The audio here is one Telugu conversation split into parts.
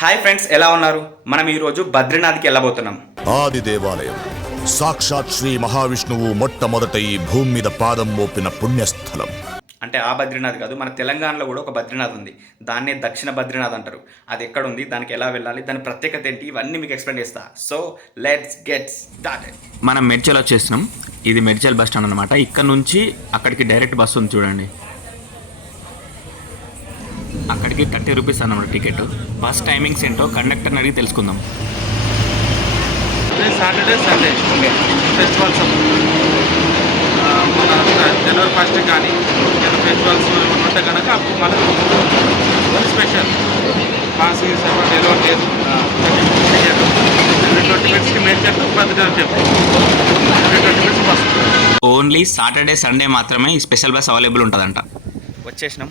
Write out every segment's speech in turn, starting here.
హాయ్ ఫ్రెండ్స్ ఎలా ఉన్నారు? మనం ఈరోజు బద్రీనాథ్కి వెళ్ళబోతున్నాం. ఆది దేవాలయం. సాక్షాత్ శ్రీ మహావిష్ణువు మొట్టమొదట ఈ భూమి మీద పాదం మోపిన పుణ్యస్థలం. అంటే ఆ బద్రీనాథ్ కాదు మన తెలంగాణలో కూడా ఒక బద్రీనాథ్ ఉంది. దాన్నే దక్షిణ బద్రీనాథ్ అంటారు. అది ఎక్కడ ఉంది దానికి ఎలా వెళ్ళాలి దాని ప్రత్యేకత ఏంటి ఇవన్నీ మీకు ఎక్స్ప్లెయిన్ చేస్తా. సో లెట్స్ గెట్ స్టార్టెడ్ మనం మెడ్చల్ వచ్చేసినాం. ఇది మెడ్చల్ బస్ స్టాండ్ అనమాట ఇక్కడ నుంచి అక్కడికి డైరెక్ట్ బస్సు ఉంది చూడండి. అక్కడికి థర్టీ రూపీస్ అన్నమాట టికెట్. బస్ టైమింగ్స్ ఏంటో కండక్టర్ని అడిగి తెలుసుకుందాం. Saturday Sunday. ఫెస్టివల్స్ మన జనవరి ఫస్ట్ కానీ ఏదైనా ఫెస్టివల్స్ ఉంటే కనుక అప్పుడు మనకు స్పెషల్ పాస్ సెవెన్ ట్వంటీ మినిట్స్కి twenty minutes bus. Only Saturday Sunday మాత్రమే ఈ స్పెషల్ బస్ అవైలబుల్ ఉంటుందంట. వచ్చేసినాం.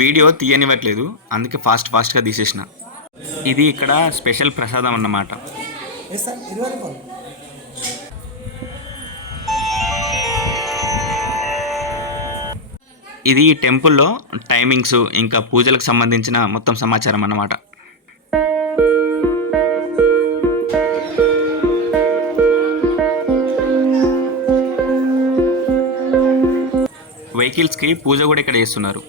వీడియో తీయనివ్వట్లేదు అందుకే ఫాస్ట్ ఫాస్ట్గా తీసేసిన. ఇది ఇక్కడ స్పెషల్ ప్రసాదం అన్నమాట. ఇది టెంపుల్లో టైమింగ్స్ ఇంకా పూజలకు సంబంధించిన మొత్తం సమాచారం అన్నమాట. వెహికల్స్కి పూజ కూడా ఇక్కడ చేస్తున్నారు.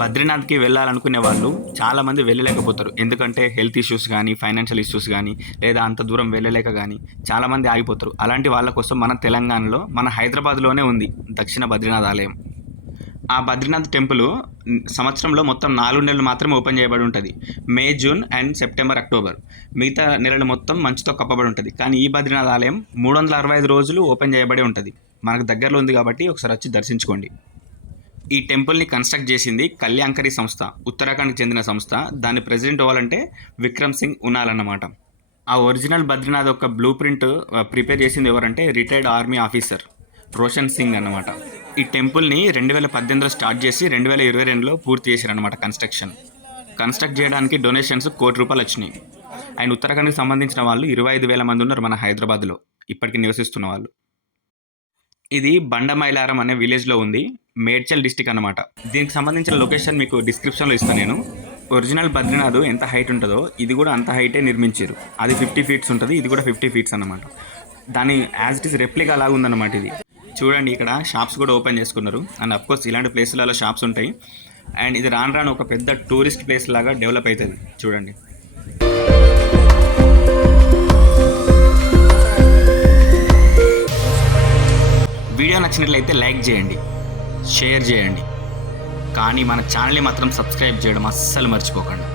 బద్రీనాథ్కి వెళ్ళాలనుకునే వాళ్ళు చాలామంది వెళ్ళలేకపోతారు. ఎందుకంటే హెల్త్ ఇష్యూస్ కానీ ఫైనాన్షియల్ ఇష్యూస్ కానీ లేదా అంత దూరం వెళ్ళలేక కానీ చాలామంది ఆగిపోతారు. అలాంటి వాళ్ళ కోసం మన తెలంగాణలో మన హైదరాబాద్లోనే ఉంది దక్షిణ బద్రీనాథ్ ఆలయం. ఆ బద్రీనాథ్ టెంపుల్ సంవత్సరంలో మొత్తం నాలుగు నెలలు మాత్రమే ఓపెన్ చేయబడి ఉంటుంది. May June and September October. మిగతా నెలలు మొత్తం మంచుతో కప్పబడి ఉంటుంది. కానీ ఈ బద్రీనాథ్ ఆలయం మూడు వందల అరవై ఐదు రోజులు ఓపెన్ చేయబడి ఉంటుంది. మనకు దగ్గరలో ఉంది కాబట్టి ఒకసారి వచ్చి దర్శించుకోండి. ఈ టెంపుల్ని కన్స్ట్రక్ట్ చేసింది కళ్యాంకరి సంస్థ ఉత్తరాఖండ్కి చెందిన సంస్థ. దాని ప్రెసిడెంట్ అవ్వాలంటే విక్రమ్ సింగ్ ఉన్నాలన్నమాట ఆ ఒరిజినల్ బద్రీనాథ్ యొక్క బ్లూ ప్రింట్ ప్రిపేర్ చేసింది ఎవరంటే retired army officer Roshan Singh అన్నమాట. ఈ టెంపుల్ని రెండు వేల పద్దెనిమిదిలో స్టార్ట్ చేసి రెండు వేల ఇరవై రెండులో పూర్తి చేశారనమాట కన్స్ట్రక్షన్. కన్స్ట్రక్ట్ చేయడానికి డొనేషన్స్ కోటి రూపాయలు వచ్చినాయి. అండ్ ఉత్తరాఖండ్కి సంబంధించిన వాళ్ళు ఇరవై ఐదు వేల మంది ఉన్నారు మన హైదరాబాద్లో. ఇప్పటికీ నివసిస్తున్న వాళ్ళు. ఇది బండమైలారం అనే విలేజ్లో ఉంది. మేడ్చల్ డిస్టిక్ అన్నమాట. దీనికి సంబంధించిన లొకేషన్ మీకు డిస్క్రిప్షన్లో ఇస్తాను నేను. ఒరిజినల్ బద్రీనాథ్ ఎంత హైట్ ఉంటుందో ఇది కూడా అంత హైటే నిర్మించారు అది ఫిఫ్టీ ఫీట్స్ ఉంటుంది ఇది కూడా ఫిఫ్టీ ఫీట్స్ అన్నమాట. దాని యాజ్ ఇట్ ఈస్ రెప్లికా లాగా ఉందన్నమాట ఇది. చూడండి ఇక్కడ షాప్స్ కూడా ఓపెన్ చేసుకున్నారు. అండ్ అఫ్కోర్స్ ఇలాంటి ప్లేస్లలో షాప్స్ ఉంటాయి. అండ్ ఇది రాను రాను ఒక పెద్ద టూరిస్ట్ ప్లేస్ లాగా డెవలప్ అవుతుంది. చూడండి. వీడియో నచ్చినట్లయితే లైక్ చేయండి షేర్ చేయండి. కానీ మన ఛానల్ని మాత్రం సబ్స్క్రైబ్ చేయడం అస్సలు మర్చిపోకండి.